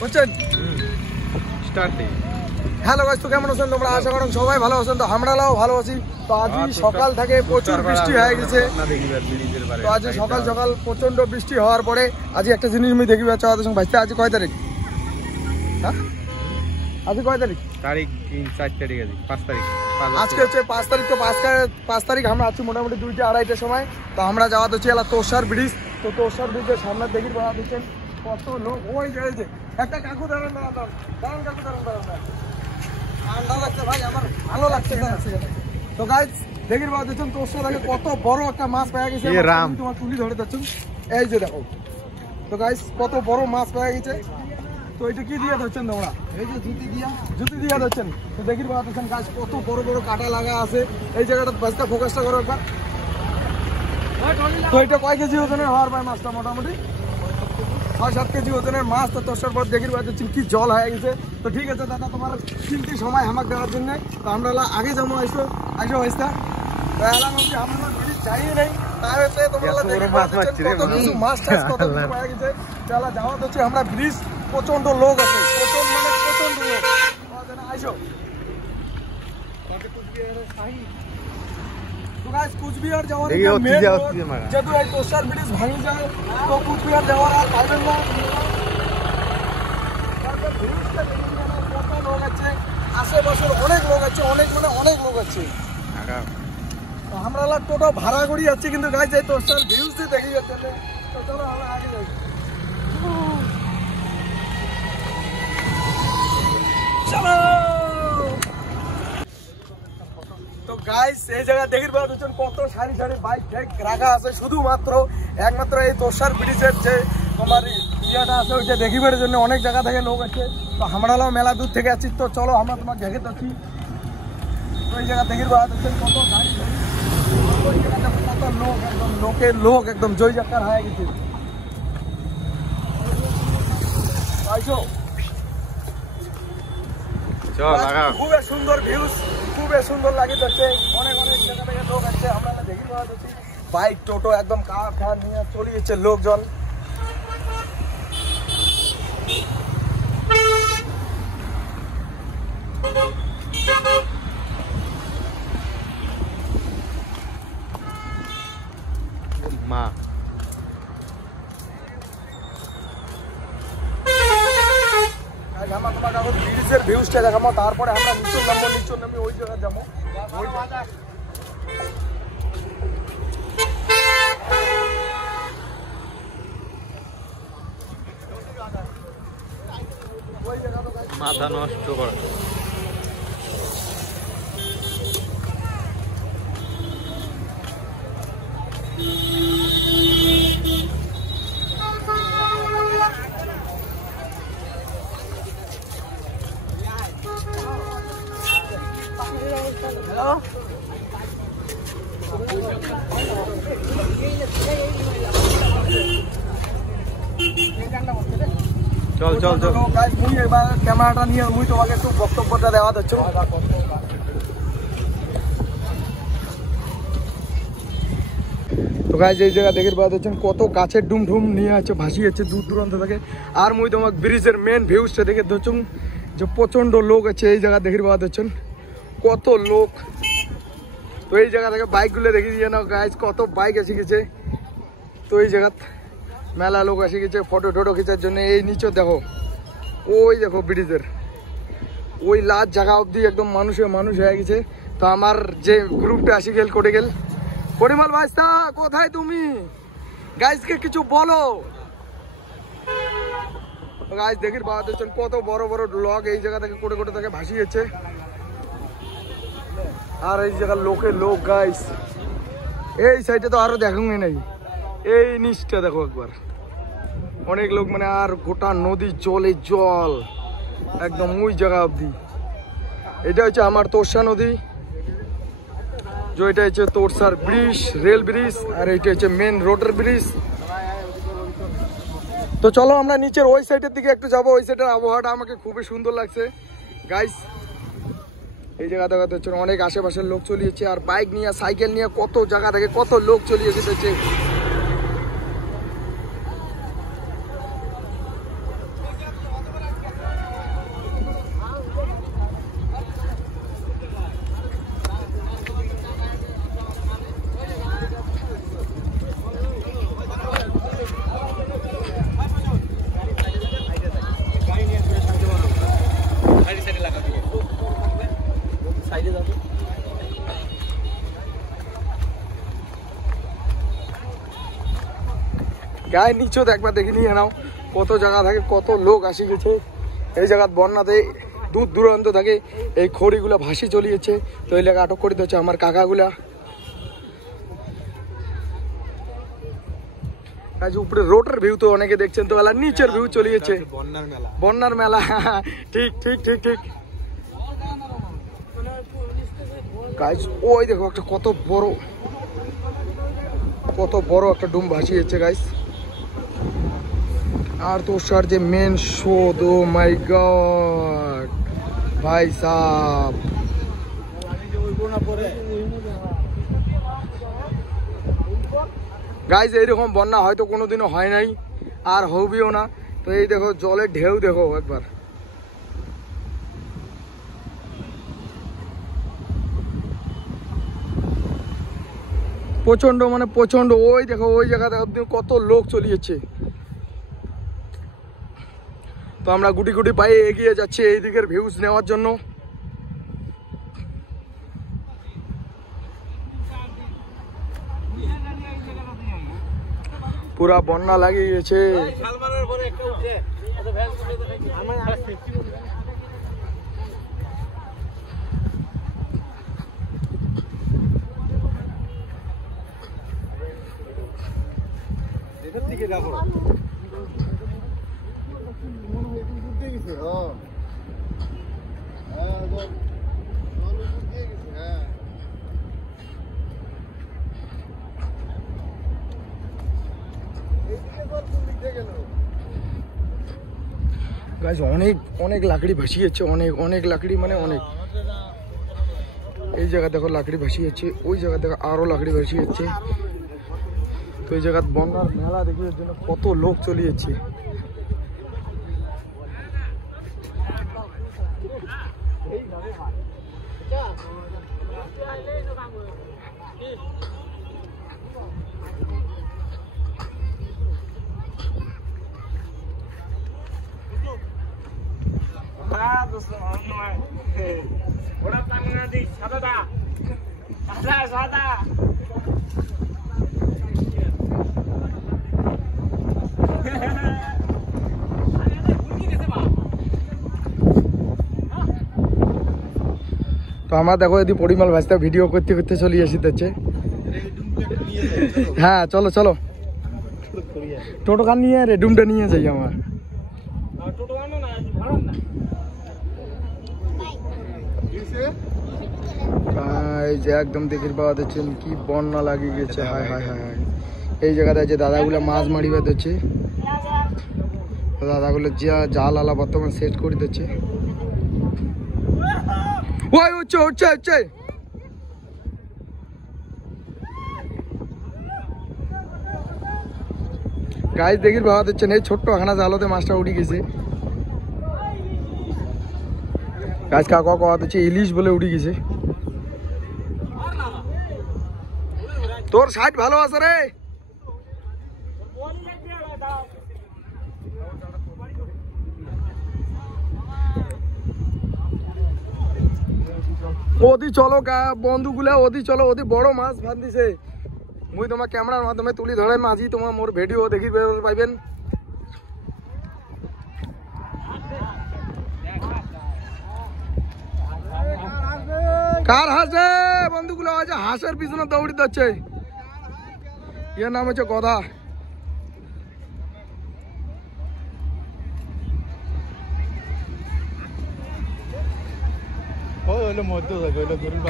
বুঝছেন? Hello guys, তো কেমন আছেন তোমরা? আশা করেন সবাই ভালো আছেন। তো আমরাও ভালো আছি। তো আজ সকাল থেকে প্রচুর বৃষ্টি হয়ে গেছে। তো আজ সকাল সকাল প্রচন্ড বৃষ্টি হওয়ার পরে আজ একটা জিনিস আমি দেখি চাওয়ার সঙ্গে ভাইতে। আজ কয় তারিখ? হ্যাঁ, আজ কয় তারিখ? তারিখ 4 তারিখ, 5 তারিখ। আজকে হচ্ছে 5 তারিখ। তো 5 তারিখ আমরা আছি মোটামুটি 2টা 2:30টার সময়। তো আমরা যাওয়া হচ্ছে এলা তোষার ব্রিজ। তো তোষার ব্রিজের সামনে দেখি বলা দিচ্ছেন কত লোক। ওই যে একটা কাকু দাঁড়ান কাকু দাঁড়ান। ঠান্ডা লাগছে ভাই, আমার ভালো লাগছে। তো গাইস দেখি বলা দিচ্ছেন তোষার আগে কত বড় একটা মাছ পাওয়া গেছে। তোমার তুলি ধরে যাচ্ছেন, এই যে দেখো। তো গাইস কত বড় মাছ পাওয়া গেছে। তো এটা কি দিয়ে ধরছেন তোমরা? এই যে জুতি দিয়ে ধরছেন। তো দেখি পাচ্ছেন গাছ কত বড় বড় কাটা লাগা আছে। এই জায়গাটা বাস্তা ফোকাসটা করো একবার। তো এটা কয় কেজি ওজনের হওয়ার ভাই মাছটা? মোটামুটি 6-7 কেজি ওজনের মাছ। তো তোর পর দেখি পাচ্ছেন কি জল হয়ে গেছে। তো ঠিক আছে দাদা, তোমার কিনতে সময় হামাক দেওয়ার জন্য। তো আমরা আগে যাবো আইসো হয়েছে। তো এলাম আমরা যাই নেই মাছ টাছ কত হয়ে গেছে। তাহলে যাওয়া হচ্ছে আমরা ব্রিজ। প্রচন্ড লোক আছে, প্রচন্ড লোক। আইসো কুচবিহার যাওয়ার যেহেতু এই তোষার ব্রিজ ভাঙি যায়, তো কুচবিহার যাওয়ার আর পাইবেন না। কত লোক আছে, আশেপাশের অনেক লোক আছে, অনেক লোক আছে। আমরা টোটো ভাড়া করি যাচ্ছি, কিন্তু গাইজ এই তোষার ভিউজ দিয়ে দেখি যাচ্ছে। তো চলো আমরা আগে যাই। তো গাইস এই জায়গা দেখি পাচ্ছেন কত সারি সারি বাইক রাখা আছে শুধুমাত্র একমাত্র এই তোষার ব্রিজের যে তোমার ইয়েটা আছে ওইটা দেখিবার জন্য। অনেক জায়গা থেকে লোক আছে। তো আমরাও মেলা দূর থেকে আছি। তো চলো আমরা তোমাকে দেখে যাচ্ছি। তো এই জায়গা দেখি পাচ্ছেন কত গাড়ি, কত লোক, একদম লোক একদম জয় জাকার হয়ে গেছে। খুব সুন্দর ভিউজ, খুব সুন্দর লাগে যাচ্ছে। অনেক জায়গা থেকে লোক আছে। আমরা দেখি পাওয়া যাচ্ছি বাইক টোটো একদম কার খার নিয়ে চলে যাচ্ছে লোকজন। মা আমরা তোমাকে এখন ব্রিজের ভিউজটা দেখাবো, তারপরে আমরা নিচে নামবো ওই জায়গায় যাবো। মাথা নষ্ট করে। চল মুই এবার ক্যামেরাটা নিয়ে মুই তোমাকে একটু বক্তব্যটা দেওয়া হচ্ছে। তো গাইজ এই জায়গা দেখে পাওয়া যাচ্ছেন কত গাছের ডুম নিয়ে আছে, ভাসিয়েছে দূর দূরান্ত থেকে। আর মুই তোমাকে ব্রিজের মেন ভিউজটা দেখে ধরছুম যে প্রচন্ড লোক আছে এই জায়গা দেখে পাওয়া যাচ্ছেন কত লোক। তো এই জায়গা থেকে বাইকগুলো দেখে দিয়ে নাও গাইজ, কত বাইক এসে গেছে। তো এই জায়গা মেলা লোক এসে গেছে ফটো টোটো খিচার জন্য। এই নিচে দেখো, ওই দেখো ব্রিজের ওই লাস্ট জায়গা অবধি একদম মানুষ হয়ে গেছে। তো আমার যে গ্রুপটা আসি গেল কোটে গেল পরিমল ভাইস্তা, কোথায় তুমি? গাইজকে কিছু বলো। গাইজ দেখি পাওয়া যাচ্ছেন কত বড় বড় লগ এই জায়গা থেকে কোটে থেকে ভাসিয়েছে। আর এই জায়গার লোক গাইজ এই সাইডে তো আরো দেখুনই নাই। এই নিচটা দেখো একবার, অনেক লোক মানে। আর গোটা নদী জল একদম ওই জায়গা অবধি। এটা হচ্ছে আমার তোরসা নদী, এটা হচ্ছে তোরসার ব্রিজ, রেল ব্রিজ। আর এইটা হচ্ছে মেন রোডের ব্রিজ। তো চলো আমরা নিচের ওই সাইডের দিকে একটু যাবো। ওই সাইডের আবহাওয়াটা আমাকে খুবই সুন্দর লাগছে গাইস। এই জায়গা দেখাতে হচ্ছে অনেক আশেপাশের লোক চলিয়েছে। আর বাইক নিয়ে সাইকেল নিয়ে কত জায়গা থেকে কত লোক চলিয়েছে। গায়ে নিচেও একবার দেখে নিয়ে নাও কত জায়গা থাকে, কত লোক আসি গেছে এই জায়গাত বন্যাতে দূর দূরান্ত থাকে এই খড়িগুলা ভাসি চলিয়েছে। তো এই জায়গা আটক করে দিচ্ছে আমার কাকাগুলা। আজ উপরে রোডের ভিউ তো অনেকে দেখছেন, তো এলা নিচের ভিউ চলিয়েছে বন্যার মেলা। ঠিক ঠিক ঠিক ঠিক গাইস, ওই দেখো একটা কত বড় একটা ডুম ভাসিয়েছে গাইস। আর তো স্যার যে মেন শো, ও মাই গড ভাই সাব, গাইস এইরকম বন্যা হয়তো কোনোদিনও হয় নাই আর হবেও না। তো এই দেখো জলের ঢেউ দেখো একবার, প্রচন্ড মানে প্রচন্ড। ওই দেখো ওই জায়গাতে কত লোক চলিয়েছে। তো আমরা গুটি গুটি পায়ে এগিয়ে যাচ্ছি এই দিকের ভিউজ নেওয়ার জন্য। পুরা বন্যা লাগিয়ে গেছে। গাইস অনেক অনেক লাকড়ি ভাসিয়েছে, অনেক লাকড়ি মানে অনেক। এই জায়গা দেখো লাকড়ি ভাসিয়েছে, ওই জায়গা দেখো আরো লাকড়ি ভাসিয়েছে। তো এই জায়গা বন্যার মেলা দেখার জন্য কত লোক চলিয়েছে। তো আমার দেখো যদি পরিমাল ভাজতে ভিডিও করতে করতে চলে আসিতেছে। হ্যাঁ চলো চলো, টোটো কান নিয়ে রে ডুমটা নিয়ে যাই আমার। এই যে একদম দেখির পাওয়া যাচ্ছেন কি বন্যা লাগিয়ে গেছে। হায় হায় হায় হায়। এই জায়গাটা যে দাদাগুলো মাছ মারিবা দিচ্ছে, দাদাগুলো জাল আলা বর্তমান সেট করে দিচ্ছে। ওই উঠছে উঠছে উঠছে। গাছ দেখির পাওয়া যাচ্ছেন এই ছোট্ট খানা জালতে মাছটা উঠে গেছে। গাছ কাকা পাওয়া যাচ্ছে ইলিশ বলে উঠে গেছে। তোর সাইড ভালো আছে রে। ওদি চলো বন্ধুগুলা, ওদি চলো, ওদি বড় মাছ বান্ধিছে। মুই তোমার ক্যামেরার মাধ্যমে তুলি ধরে মাঝি তোমার মোর ভিডিও দেখি পাইবেন। কার হাসে বন্ধুগুলো আছে, হাঁসের পিছনে দৌড়ি দিচ্ছে। এর নাম হচ্ছে গদা।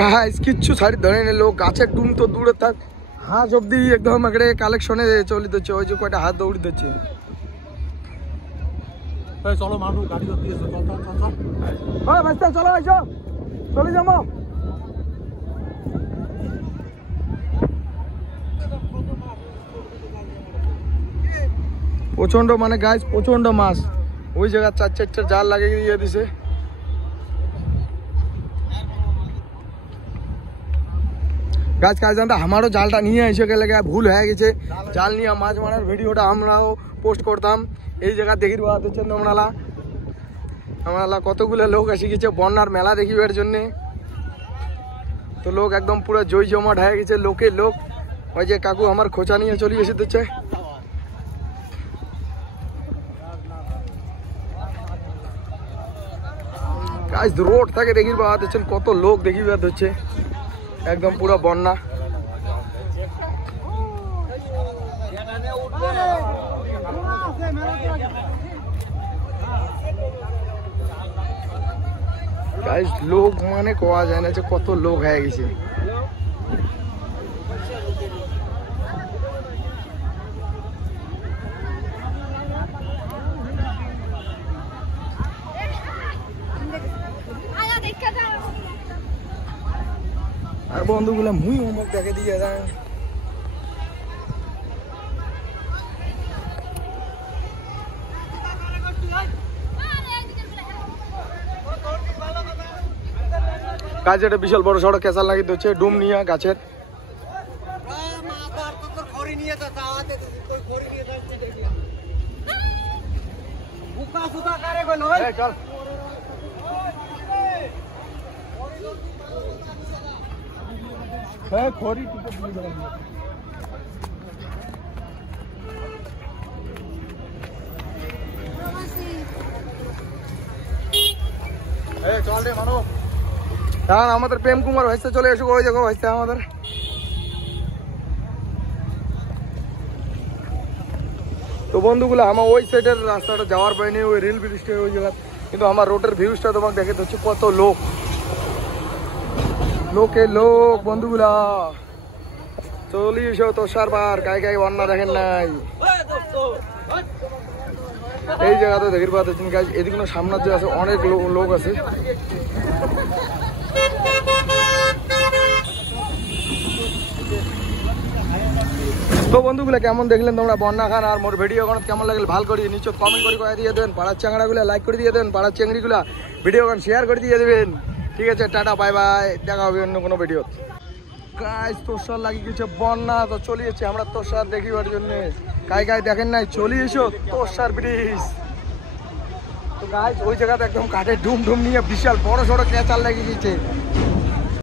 গাইস কিচ্ছু ছাড়ি ধরে নেই লোক, গাছের ডুম তো দূরে থাক, হাঁস অব্দি একদম একেবারে কালেকশনে চলে দিচ্ছে। ওই যে কয়টা হাত দৌড়ি দিচ্ছে। চলো মানুষ গাড়ি করতে চলো আইসো চলে যাবো। প্রচন্ড মানে গাইস প্রচন্ড মাছ। ওই জায়গা 4-4টা জাল লাগিয়ে দিয়ে দিছে। গাছ কাজ জানতে আমারও জালটা নিয়ে এসে গেলে ভুল হয়ে গেছে। জাল নিয়ে মাছ মারার ভিডিওটা আমরাও পোস্ট করতাম। এই জায়গা দেখির বাদ হচ্ছেন আমরা কতগুলো লোক এসে গেছে বন্যার মেলা দেখিবার জন্যে। তো লোক একদম পুরো জয় জমাট হয়ে গেছে, লোকে লোক। ওই যে কাকু আমার খোঁচা নিয়ে চলে এসে দিচ্ছে। গাইস রোড থেকে দেখি বাদ হচ্ছে কত লোক দেখি বাদ হচ্ছে একদম পুরো বন্যা। গাইস লোক মানে কোয়া যায় না যে কত লোক হয়ে গেছে। আর বন্ধুগুলা মুই হোমওয়ার্ক দেখে দিয়ে যায় গাছ একটা বিশাল বড় সড়ক কেঁচাল লাগিয়ে দিচ্ছে ডুম নিয়ে গাছের। চল হ্যাঁ খড়ি চল রে মানো। হ্যাঁ আমাদের প্রেম কুমার ভাইসে চলে এসো ওই জায়গা ভাইসে আমাদের। তো বন্ধুগুলো আমার ওই সাইডের রাস্তাটা যাওয়ার পাইনি ওই রেল ব্রিজটা ওই জায়গা, কিন্তু আমার রোডের ভিউজটা তোমাকে দেখে হচ্ছে কত লোক লোকে লোক। বন্ধুগুলা চলি এসো তো সারবার গায়ে গায়ে বন্যা দেখেন নাই এই জায়গাতে দেখির পাওয়া যাচ্ছে গাছ। এদিকে সামনের যে আছে অনেক লোক আছে। তো বন্ধুগুলো কেমন দেখলেন তোমরা বন্যা খান, আর মোর ভিডিও কেমন লাগলে ভালো করে নিশ্চয় কমেন্ট করে দিয়ে দেবেন। পাড়ার চাংড়াগুলো লাইক করে দিয়ে দেবেন, পাড়ার চিংড়িগুলা ভিডিও শেয়ার করে দিয়ে দেবেন। ঠিক আছে, টাটা বাই বাই, দেখা হবে অন্য কোনো ভিডিও। গাইস তোষার লাগিয়ে গেছে বন্যা, তো চলে যাচ্ছে আমরা তোষার দেখিবার জন্য। গায়ে দেখেন নাই চলে এসো তোষার ব্রিজ। তো গাইস ওই জায়গাতে একদম কাঠের ডুম নিয়ে বিশাল বড় সড়ো ক্যাচার লাগিয়ে গেছে।